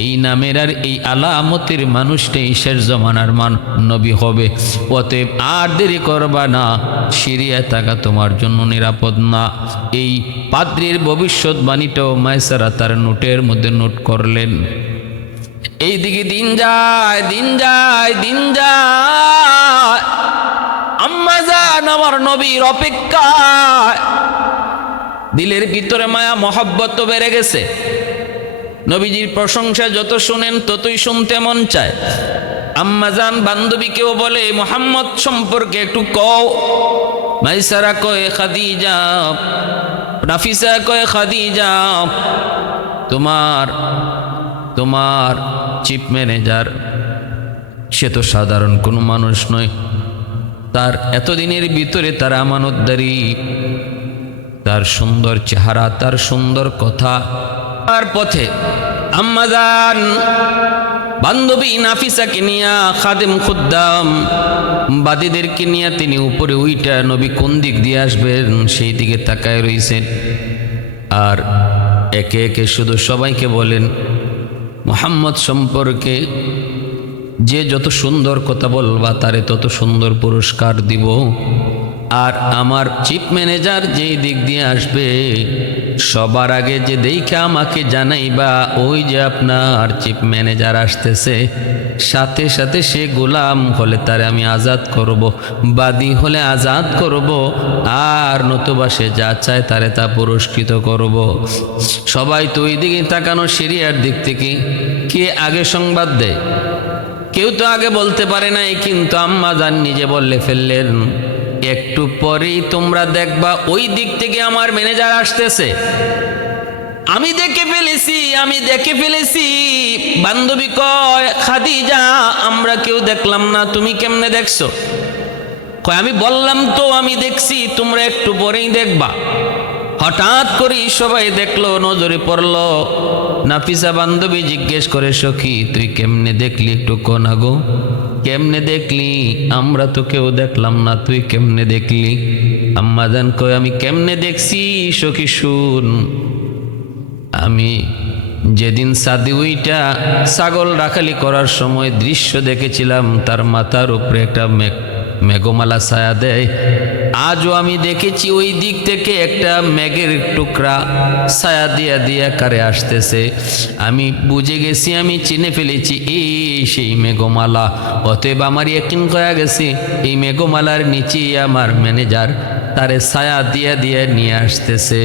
এই নামের আর এই আলামতের মানুষটাই শেষ জমানার নবী হবে। অতএব আর দেরি করবা না, সিরিয়ায় থাকা তোমার জন্য নিরাপদ না। এই পাদ্রীর ভবিষ্যৎবাণীটাও মাইসারা তার নোটের মধ্যে নোট করলেন। এইদিকে দিন যায়, আম্মাজান আমার নবীর অপেক্ষায় দিলের ভিতরে মায়া মহব্বত তো বেড়ে গেছে। নবীজির প্রশংসা যত শুনেন ততই শুনতে মন চায়। আম্মাজান বান্ধবীকেও বলে, মুহাম্মদ সম্পর্কে একটু কও। মাইসারা কয়ে খাদিজা, নাফিসা কয়ে খাদিজা তোমার চিফ ম্যানেজার, সে তো সাধারণ কোনো মানুষ নয়, তার এতদিনের ভিতরে তার আমানতদারি তার সুন্দর চেহারা, তার সুন্দর কথা। তার পথে আম্মা জান বান্ধবী নাফিসাকে নিয়া, খাদেম খুদ্দাম বাদীদেরকে নিয়ে তিনি উপরে উইটা নবী কোন দিক দিয়ে আসবেন সেই দিকে তাকায় রইছেন। আর একে একে শুধু সবাইকে বলেন মুহাম্মদ সম্পর্কে যে যত সুন্দর কথা বলবা তারে তত সুন্দর পুরস্কার দিব। আর আমার চিফ ম্যানেজার যেই দিক দিয়ে আসবে সবার আগে যে দেখে আমাকে জানাইবা ওই যে আপনার চিফ ম্যানেজার আসতেছে, সাথে সাথে সে গোলাম হলে তারে আমি আজাদ করব, বাদী হলে আজাদ করব, আর নতুবা সে যা চায় তারে তা পুরস্কৃত করব। সবাই তো ওই দিকে তাকানো, সিরিয়ার দিক থেকে কে আগে সংবাদ দেয়? কেউ তো আগে বলতে পারে নাই, কিন্তু আম্মা জান নিজে বললে ফেললেন একটু পরেই তোমরা দেখবা ওই দিক থেকে আমার ম্যানেজার আসতেছে। আমি দেখে ফেলেছি। বান্ধবী কয় খাদিজা আমরা কেউ দেখলাম না, তুমি কেমনে দেখছো? কয় আমি বললাম তো আমি দেখছি, তোমরা একটু পরেই দেখবা। হঠাৎ করে সবাই দেখলো, নজরে পড়লো। নাফিসা বান্ধবী জিজ্ঞেস করে সখী তুই কেমনে দেখলি, একটু কোনা গো, কেমনে দেখলি? আমরা তো কেউ দেখলাম না, তুই কেমনে দেখলি? আম্মা জান কয় আমি কেমনে দেখছি সখী শুন, আমি যেদিন সাদি উইটা ছাগল রাখালি করার সময় দৃশ্য দেখেছিলাম, তার মাথার উপরে একটা মেঘমালা ছায়া দেয়। আজও আমি দেখেছি ওই দিক থেকে একটা মেঘের টুকরা ছায়া দিয়া দিয়া কারে আসতেছে। আমি বুঝে গেছি, আমি চিনে ফেলেছি এই সেই মেঘমালা। অতএব আমার ইয়াকিন করা গেছে এই মেঘমালার নিচে আমার ম্যানেজার তারে ছায়া দিয়া দিয়া নিয়ে আসতেছে।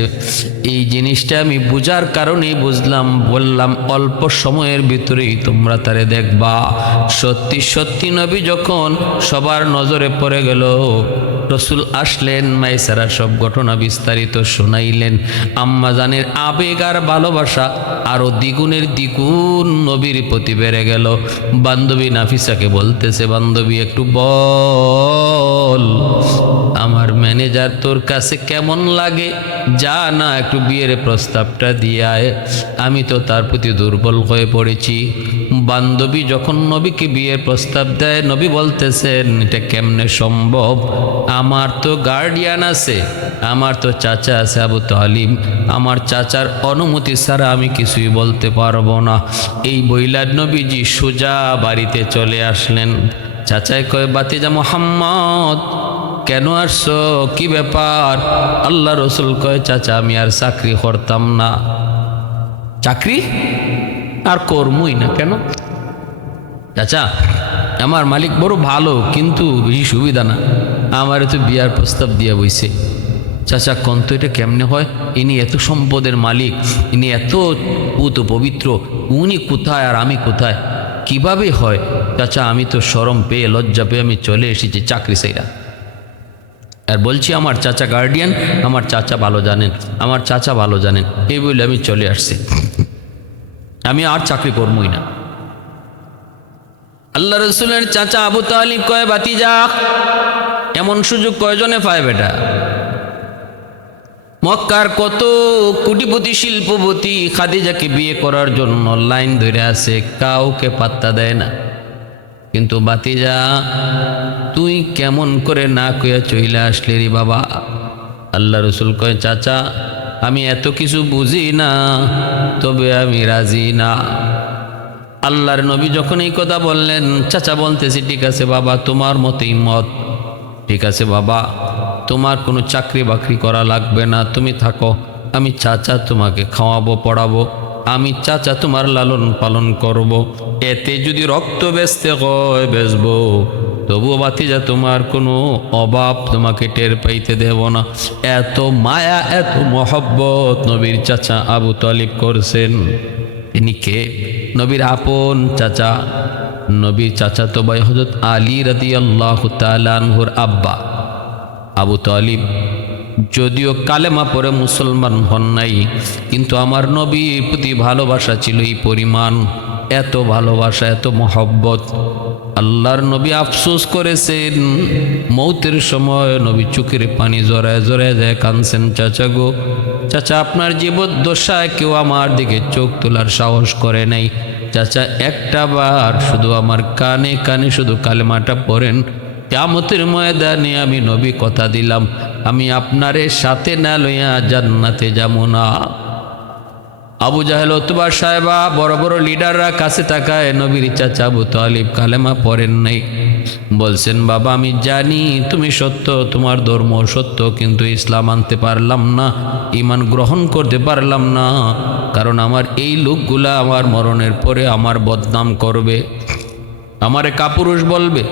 এই জিনিসটা আমি বুঝার কারণেই বুঝলাম, বললাম অল্প সময়ের ভিতরেই তোমরা তারে দেখবা। সত্যি সত্যি নবী যখন সবার নজরে পড়ে গেল, রসুল আসলেন, মাইসারা সব ঘটনা বিস্তারিত শোনাইলেন। আম্মা জানের আবেগ আর ভালোবাসা আরো দ্বিগুণের দ্বিগুণ নবীর প্রতি বেড়ে গেল। বান্ধবী নাফিসাকে বলতেছে, বান্ধবী একটু বল আমার ম্যানেজার তোর কাছে কেমন লাগে, যা না একটু বিয়ের প্রস্তাবটা দিয়ে আয়, আমি তো তার প্রতি দুর্বল হয়ে পড়েছি। বান্ধবী যখন নবীকে বিয়ের প্রস্তাব দেয়, নবী বলতেছেন এটা কেমনে সম্ভব, আমার তো গার্ডিয়ান আছে, আমার তো চাচা আছে আবু তালিব, আমার চাচার অনুমতি ছাড়া আমি কিছুই বলতে পারবো না। এই বইলা নবীজি সোজা বাড়িতে চলে আসলেন। চাচাই কয় বাতিজা মোহাম্মদ কেন আসছো, কি ব্যাপার? আল্লাহ রসুল কয় চাচা আমি আর চাকরি করতাম না। চাকরি আর করমই না কেন? চাচা আমার মালিক বড় ভালো, কিন্তু বেশি সুবিধা না, আমার তো বিয়ার প্রস্তাব দিয়া বইছে। চাচা কন্ত এটা কেমনে হয়? ইনি এত সম্পদের মালিক, ইনি এত পুত পবিত্র, উনি কোথায় আর আমি কোথায়, কিভাবে হয়? চাচা আমি তো শরম পেয়ে লজ্জা পেয়ে আমি চলে এসেছি চাকরি চাইরা। আর বলছি আমার চাচা গার্ডিয়ান, আমার চাচা ভালো জানেন, আমার চাচা ভালো জানেন, এই বলে আমি চলে আসছি, আমি আর চাকরি করবই না। আল্লাহ রসুলের চাচা আবু তালিব কয় বাতিজা এমন সুযোগ কয়জনে পায় বেটা? মক্কার কত কোটিপতি শিল্পপতি খাদিজাকে বিয়ে করার জন্য লাইন ধরে আছে, কাউকে পাত্তা দেয় না। কিন্তু বাতিজা তুই কেমন করে না কইয়া চইলা আসলে রে বাবা? আল্লাহ রসুল কয় চাচা আমি এত কিছু বুঝি না, তবে আমি রাজি না। আল্লাহর নবী যখন এই কথা বললেন, চাচা বলতেছি ঠিক আছে বাবা, তোমার মতেই মত, ঠিক আছে বাবা, তোমার কোনো চাকরি বাকরি করা লাগবে না, তুমি থাকো, আমি চাচা তোমাকে খাওয়াবো পড়াবো, আমি চাচা তোমার লালন পালন করব। এতে যদি রক্ত বেচতে হয় বেচবো, তবুও বাতিজা তোমার কোনো অভাব তোমাকে টের পাইতে দেব না। এত মায়া এত মহব্বত নবীর চাচা আবু তালিব করছেন। ইনি কে? নবীর আপন চাচা, নবীর চাচা তো ভাই হযরত আলী রাদিয়াল্লাহু তাআলা আনহুর আব্বা আবু তালিব। যদিও কালেমা পড়ে মুসলমান হন নাই, কিন্তু আমার নবীর প্রতি ভালোবাসা ছিল এই পরিমাণ, এত ভালোবাসা এত মহব্বত। আল্লাহর নবী আফসোস করেছেন, মৌতের সময় নবী চোখের পানি জড়ায় জড়ায় যায় কাঁদছেন। চাচা গো, চাচা আপনার জীবদ্দশায় কেউ আমার দিকে চোখ তোলার সাহস করে নাই। চাচা একটা বার শুধু আমার কানে কানে শুধু কালেমাটা পড়েন, কিয়ামতের ময়দানে আমি নবী কথা দিলাম আমি আপনারে সাথে না লইয়া জান্নাতে যাব না। আবু জাহেল, উতবা, সাহেবা বড় বড় লিডাররা কাছে তাকায়, নবীর চাচা আবু তালিব কালেমা পড়েন নাই। বলছেন বাবা আমি জানি তুমি সত্য, তোমার ধর্ম সত্য, কিন্তু ইসলাম আনতে পারলাম না, ঈমান গ্রহণ করতে পারলাম না, কারণ আমার এই লোকগুলা আমার মরণের পরে আমার বদনাম করবে, আমারে কাপুরুষ বলবে।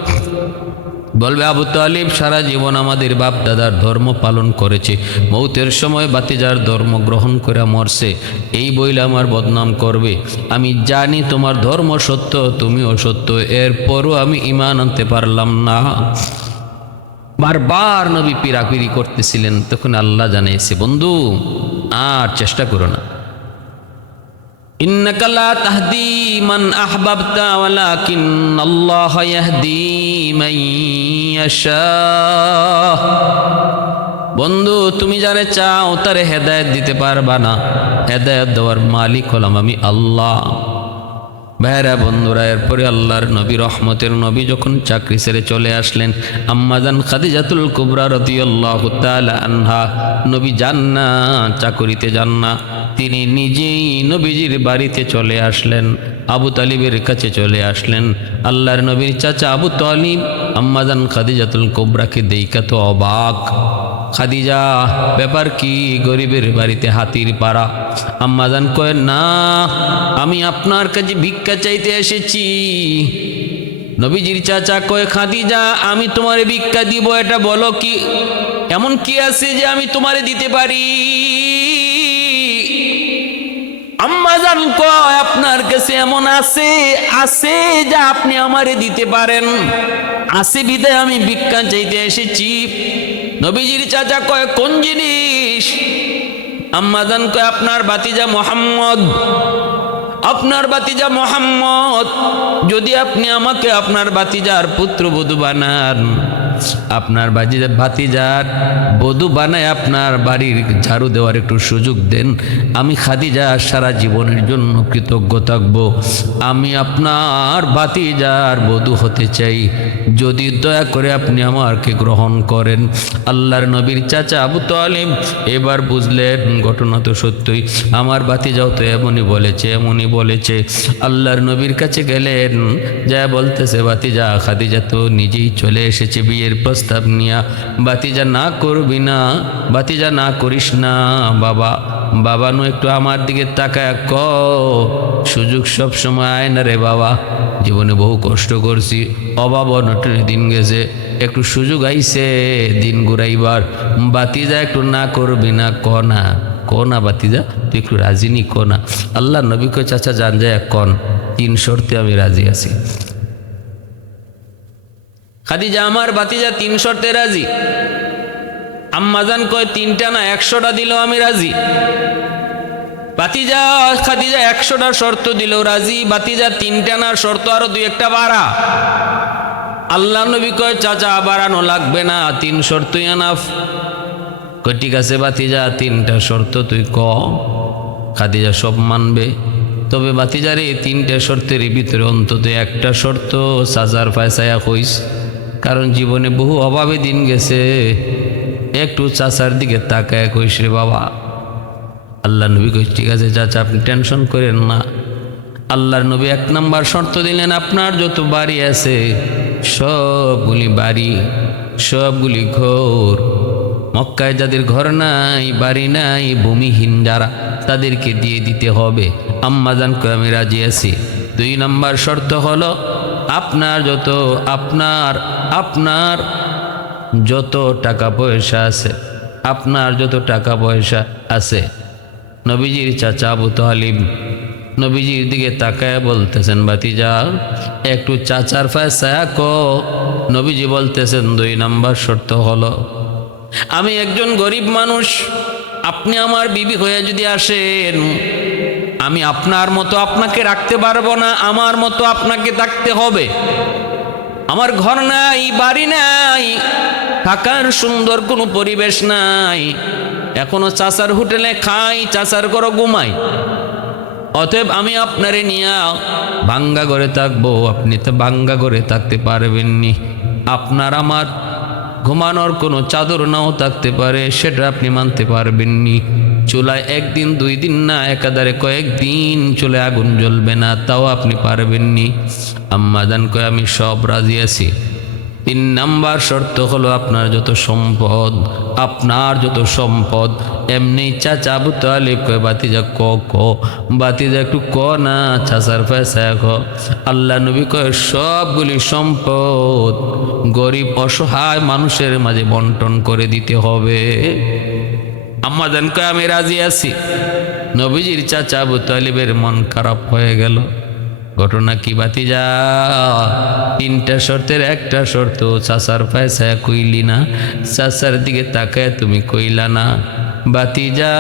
আবু তালিব সারা জীবন আমাদের বাপ দাদার ধর্ম পালন করেছে, মৌতের সময় বাতিজার ধর্ম গ্রহণ করে মরছে, এই বইলে আমার বদনাম করবে। আমি জানি তোমার ধর্ম সত্য, তুমিও সত্য, এরপরও আমি ঈমান আনতে পারলাম না। বারবার নবী পিরাপিরি করতেছিলেন। তখন আল্লাহ জানিয়েছে, বন্ধু আর চেষ্টা করো না, ইন্নাকা লা তাহদি মান আহবাবতা ওয়ালাকিন্নাল্লাহ ইয়াহদি মান ইয়াশা। বন্ধু তুমি যারে চাও তারে হেদায়েত দিতে পারবা না, হেদায়েত দেওয়ার মালিক হলাম আমি আল্লাহ। ভাইরা বন্ধুরা, এরপরে আল্লাহর নবী রহমতের নবী যখন চাকরি ছেড়ে চলে আসলেন, আম্মাজান খাদিজাতুল কুবরা রাদিয়াল্লাহু তাআলা আনহা, নবী যান না চাকরিতে যান না, তিনি নিজেই নবীজির বাড়িতে চলে আসলেন, আবু তালিবের কাছে চলে আসলেন। আল্লাহর নবীর চাচা আবু তালিব আম্মাজান খাদিজাতুল কুবরাকে দেইখা তো অবাক। খাদিজা ব্যাপার কি, গরিবের বাড়িতে হাতির পাড়া? আম্মাজান কয় না, আমি আপনার কাছে ভিক্ষা চাইতে এসেছি। নবীজির চাচা কয় খাদিজা আমি তোমারে ভিক্ষা দিব, এটা বলো কি, এমন কি আছে যে আমি তোমারে দিতে পারি? আম্মাজান কয় আপনার কাছে এমন আছে আছে যা আপনি আমারে দিতে পারেন, আছে বিদায় আমি ভিক্ষা চাইতে এসেছি। নবীজির চাচা কয় কোন জিনিস? আম্মাজান কয় আপনার ভাতিজা মুহাম্মদ, আপনার ভাতিজা মুহাম্মদ, যদি আপনি আমাকে আপনার ভাতিজার পুত্রবধূ বানান, আপনার ভাতিজার বধূ বানায় আপনার বাড়ির ঝাড়ু দেওয়ার একটু সুযোগ দেন, আমি খাদিজা সারা জীবনের জন্য কৃতজ্ঞ থাকব। আমি আপনার ভাতিজার বধূ হতে চাই, যদি দয়া করে আপনি আমাকে গ্রহণ করেন। আল্লাহর নবীর চাচা আবু তালিব এবার বুঝলেন ঘটনা তো সত্যই, আমার ভাতিজাও তো এমনই বলেছে এমনই বলেছে। আল্লাহর নবীর কাছে গেলেন, যা বলতেছে ভাতিজা খাদিজা তো নিজেই চলে এসেছে বিয়ের প্রস্তাব নিয়া, ভাতিজা না করবি না, ভাতিজা না করিস না বাবা, বাবা নো একটু আমার দিকে তাকায় ক, সুযোগ সব সময় আয় না রে বাবা, জীবনে বহু কষ্ট করছি, অভাব অনটনের দিন গেছে, একটু সুযোগ আইছে দিন ঘুরাইবার, ভাতিজা একটু না করবি না, ক না ভাতিজা, তুই একটু রাজি নি, ক না। আল্লাহ নবী কয় চাচা জান যায় কন, 3 শর্তে আমি রাজি আছি। খাদিজা আমার ভাতিজা 3 শর্তে রাজি। আম্মাজান কয় 3টা না 100টা দিলেও আমি রাজি। ভাতিজা খাদিজা 100টা শর্ত দিলেও রাজি, ভাতিজা 3টা না শর্ত আরো 2-1টা বাড়া। আল্লাহ নবী কয় চাচা বাড়ানো লাগবে না, 3 শর্তই এনাফ। কয় ঠিক আছে ভাতিজা 3টা শর্ত তুই ক। খাদিজা সব মানবে, তবে ভাতিজারে 3টা শর্তের ভিতরে অন্তত 1টা শর্ত চাচার ফায়সায়া কইস, কারণ জীবনে বহু অভাবে দিন গেছে, একটু চাচার দিকে তাকায় কইস রে বাবা। আল্লাহ নবী কইস ঠিক আছে চাচা আপনি টেনশন করেন না। আল্লাহর নবী 1 নাম্বার শর্ত দিলেন, আপনার যত বাড়ি আছে সবগুলি বাড়ি, সবগুলি ঘর, মক্কায় যাদের ঘর নাই বাড়ি নাই ভূমিহীন যারা, তাদেরকে দিয়ে দিতে হবে। আম্মাজান কয় আমি রাজি আছি। 2 নাম্বার শর্ত হলো আপনার যত টাকা পয়সা আছে, আপনার যত টাকা পয়সা আছে। নবীজির চাচা আবু তালিব নবীজির দিকে তাকায় বলতেছেন ভাতিজা একটু চাচার ফায়সায়া ক। নবীজি বলতেছেন 2 নাম্বার শর্ত হলো আমি একজন গরিব মানুষ, আপনি আমার বিবি হয়ে যদি আসেন, আমি আপনার মতো আপনাকে রাখতে পারবো না, আমার মতো আপনাকে থাকতে হবে। আমার ঘর নাই, বাড়ি নাই, থাকার সুন্দর কোনো পরিবেশ নাই, এখনো চাচার হোটেলে খাই, চাচার ঘরে ঘুমাই। অতএব আমি আপনারে নিয়ে ভাঙ্গা ঘরে থাকবো, আপনি তো ভাঙ্গা ঘরে থাকতে পারবেননি। আপনার আমার ঘুমানোর কোনো চাদর নাও থাকতে পারে, সেটা আপনি মানতে পারবেননি। চুলায় একদিন 2 দিন না, একাধারে কয়েকদিন চলে আগুন জ্বলবে না, তাও আপনি পারবেননি। আম্মা জান কয় আমি সব রাজি আছি। 3 নাম্বার শর্ত হলো আপনার যত সম্পদ এমনি চাচা আবু তালিব কয় বাতিজা বাতিজা একটু না, চাচার পয়সা আল্লাহ নবী কয় সবগুলি সম্পদ গরিব অসহায় মানুষের মাঝে বন্টন করে দিতে হবে। আম্মা জান কয় আমি রাজি আছি। নবীজির চাচা আবু তালিবের মন খারাপ হয়ে গেল। ঘটনা কি বাতিজা? 3টা শর্তের একটা শর্ত চাচার পয়সা কইলি না, চাচার দিকে তাকায় তুমি কইলা না। বাতিজা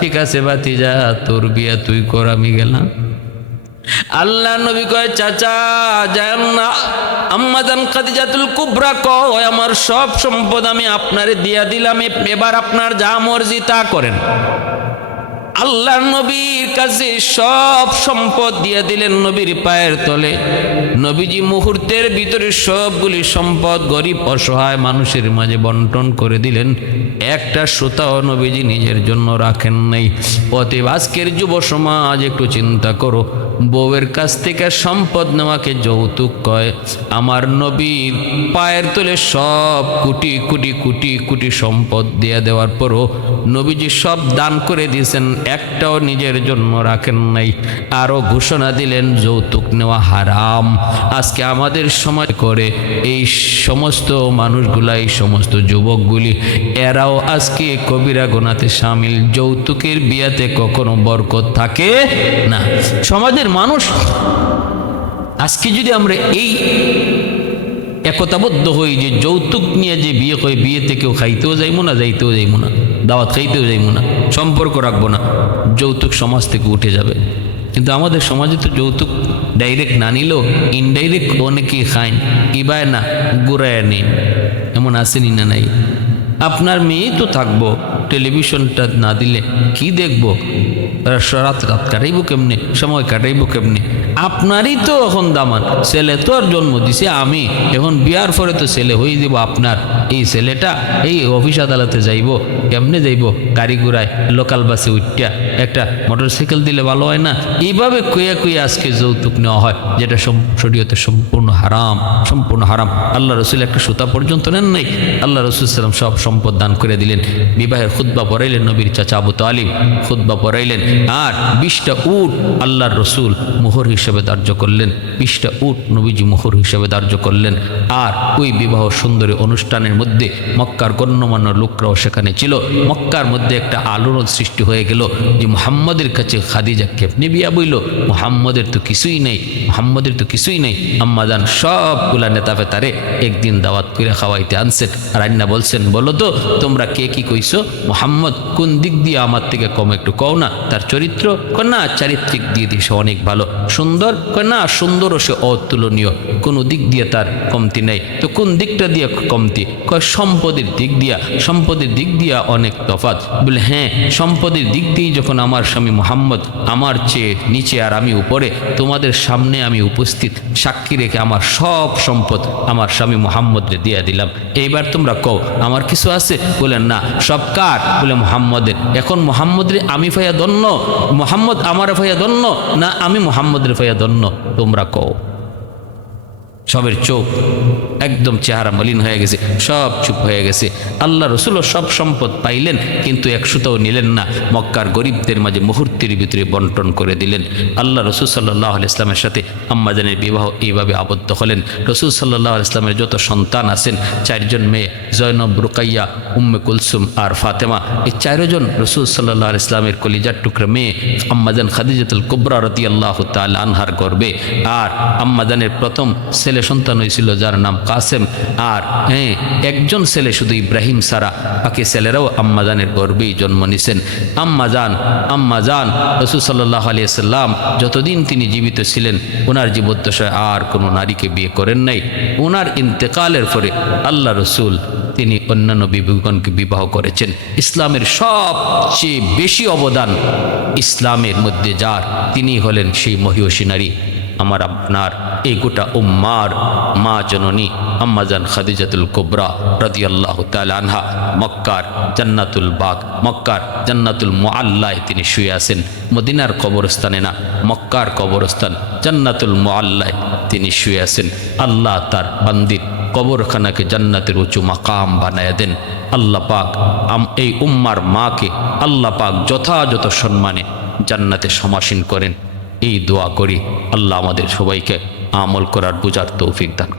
ঠিক আছে বাতিজা, তোর বিয়া তুই কর, আমি গেলাম। আল্লাহ নবী কয় চাচা যান না। আম্মা জান খাদিজাতুল কুবরা কয় আমার সব সম্পদ আমি আপনারে দিয়া দিলাম, এবার আপনার যা মর্জি তা করেন। আল্লাহ নবীর কাছে সব সম্পদ দিয়ে দিলেন নবীর পায়ের তলে। নবীজি মুহূর্তের ভিতরে সবগুলি সম্পদ গরিব অসহায় মানুষের মাঝে বন্টন করে দিলেন। একটা সুতাও নবীজি নিজের জন্য রাখেন নাই। অতএব আজকের যুব সমাজ একটু চিন্তা করো, বউয়ের কাছ থেকে সম্পদ নেওয়াকে যৌতুক কয়। আমার নবীর পায়ের তলে সব কোটি কোটি কোটি কোটি সম্পদ দিয়ে দেওয়ার পরও নবীজি সব দান করে দিয়েছেন, একটাও নিজের জন্য রাখেন নাই। আরো ঘোষণা দিলেন যৌতুক নেওয়া হারাম। আজকে আমাদের সমাজ করে এই সমস্ত মানুষগুলা, এই সমস্ত যুবকগুলি, এরাও আজকে কবিরা গুনাতে শামিল। যৌতুকের বিয়াতে কখনো বরকত থাকে না। সমাজের মানুষ আজকে যদি আমরা এই একতাবদ্ধ হই যে যৌতুক নিয়ে যে বিয়ে হয়, বিয়েতে কেউ খাইতেও যাইব না, যাইতেও যাইব না, দাওয়াত খাইতেও যাইব না, সম্পর্ক রাখবো না, যৌতুক সমাজ থেকে উঠে যাবে। কিন্তু আমাদের সমাজে তো যৌতুক ডাইরেক্ট না নিলেও ইনডাইরেক্ট অনেকেই খাইন, ইবায় না গুড়ায় নিন, এমন আসেনি না নাই? আপনার মেয়েই তো থাকবো, টেলিভিশনটা না দিলে কি দেখবো? রাত কাটাইব কেমনে, সময় কাটাইব কেমনে? আপনারই তো এখন দামান। ছেলে তো আর জন্ম দিছে আমি, এখন বিয়ার পরে তো ছেলে হয়ে যাব আপনার। এই ছেলেটা এই অফিস আদালতে যাইব, কেমনে যাইব? গাড়ি ঘুরায়, লোকাল বাসে উঠিয়া একটা মোটরসাইকেল দিলে ভালো হয় না? এইভাবে কুয়া কুয়া আজকে যৌতুক নেওয়া হয়, যেটা শরীয়তে সম্পূর্ণ হারাম, সম্পূর্ণ হারাম। আল্লাহ রসুল একটা সুতা পর্যন্ত নেন নাই। আল্লাহ রসুল সাল্লাম সব সম্পদ দান করে দিলেন। বিবাহের খুতবা পড়াইলেন নবীর চাচা আবু তালিব, খুতবা পড়াইলেন। আর 20টা উট আল্লাহর রসুল মোহর হিসেবে ধার্য করলেন। 20টা উট নবীজি মোহর হিসেবে ধার্য করলেন। আর ওই বিবাহ সুন্দরী অনুষ্ঠানের মধ্যে মক্কার গণ্যমান্য লোকরাও সেখানে ছিল। মক্কার মধ্যে একটা আলোড়ন সৃষ্টি হয়ে গেল যে মুহাম্মদের কাছে খাদিজা কেমনে বিয়া বইল? মুহাম্মদের তো কিছুই নেই, মুহাম্মদের তো কিছুই নেই। আম্মাজান সবগুলা নেতা ফেতারে একদিন দাওয়াত করে খাওয়াইতে আনছেন। আর আন্না বলছেন, বলো তো তোমরা কে কি কইছো? মুহাম্মদ কোন দিক দিয়ে আমার থেকে কম একটু কও না? তার চরিত্র? কয় না, চারিত্রিক দিয়ে সে অনেক ভালো। সুন্দর? কয় না, সুন্দরও সে অতুলনীয়, কোনো দিক দিয়ে তার কমতি নেই। তো কোন দিকটা দিয়ে কমতি? কয় সম্পদের দিক দিয়া। সম্পদের দিক দিয়া অনেক তফাৎ। বলে হ্যাঁ, সম্পদের দিক দিয়েই যখন আমার স্বামী মুহাম্মদ আমার চেয়ে নিচে আর আমি উপরে, তোমাদের সামনে আমি উপস্থিত সাক্ষী রেখে আমার সব সম্পদ আমার স্বামী মুহাম্মদরে দিয়া দিলাম। এইবার তোমরা কও আমার কিছু আছে? বলেন না। সব কার? বলে মুহাম্মদের। এখন মুহাম্মদরে আমি ফাইয়া ধন্য, মুহাম্মদ আমার ফাইয়া ধন্য, না আমি মুহাম্মদের ফাইয়া ধন্য? তোমরা কও। সবের চোখ একদম চেহারা মলিন হয়ে গেছে, সব চুপ হয়ে গেছে। আল্লাহ রসুলও সব সম্পদ পাইলেন, কিন্তু 100টাও নিলেন না। মক্কার গরিবদের মাঝে মুহূর্তের ভিতরে বন্টন করে দিলেন। আল্লাহ রসুল সাল্লাল্লাহু আলাইহি ইসলামের সাথে আম্মাজানের বিবাহ এইভাবে আবদ্ধ হলেন। রসুল সাল্লাল্লাহু আলাইহি ইসলামের যত সন্তান আছেন, 4 জন মেয়ে, জয়নব, রুকাইয়া, উম্মে কুলসুম আর ফাতেমা, এই 4 জন রসুল সাল্লাল্লাহু আলাইহি ইসলামের কলিজার টুকরা মেয়ে আম্মাজান খাদিজাতুল কুবরা রাদিয়াল্লাহু তাআলা আনহার গর্বে। আর আম্মাজানের প্রথম ছেলে ছেলে সন্তান হয়েছিল যার নাম কাসেম, আর একজন ছেলে শুধু ইব্রাহিম সারা, বাকি ছেলেরাও আম্মাজানের গর্বেই জন্ম নিছেন। আম্মাজান রাসূল সাল্লাল্লাহু আলাইহি সাল্লাম যতদিন তিনি জীবিত ছিলেন ওনার জীবদ্দশায় আর কোনো নারীকে বিয়ে করেন নাই। ওনার ইন্তেকালের পরে আল্লাহ রসুল তিনি অন্যান্য বিবিগণকে বিবাহ করেছেন। ইসলামের সবচেয়ে বেশি অবদান ইসলামের মধ্যে যার, তিনি হলেন সেই মহিয়সী নারী, আমার আপনার এই গোটা উম্মার মা জননী আম্মাজান খাদিজাতুল কুবরা রাদিয়াল্লাহু তাআলা আনহা। মক্কার জান্নাতুল বাগ, মক্কার জান্নাতুল মুআল্লায় তিনি শুয়ে আছেন। মদিনার কবরস্থানে না, মক্কার কবরস্থান জান্নাতুল মুআল্লায় তিনি শুয়ে আছেন। আল্লাহ তার বান্দির কবরখানাকে জান্নাতের উঁচু মাকাম বানায় দেন। আল্লাহ পাক এই উম্মার মাকে আল্লাহ পাক যথাযথ সম্মানে জান্নাতে সমাসীন করেন, এই দোয়া করি। আল্লাহ আমাদের সবাইকে আমল করার বুঝার তৌফিক দান।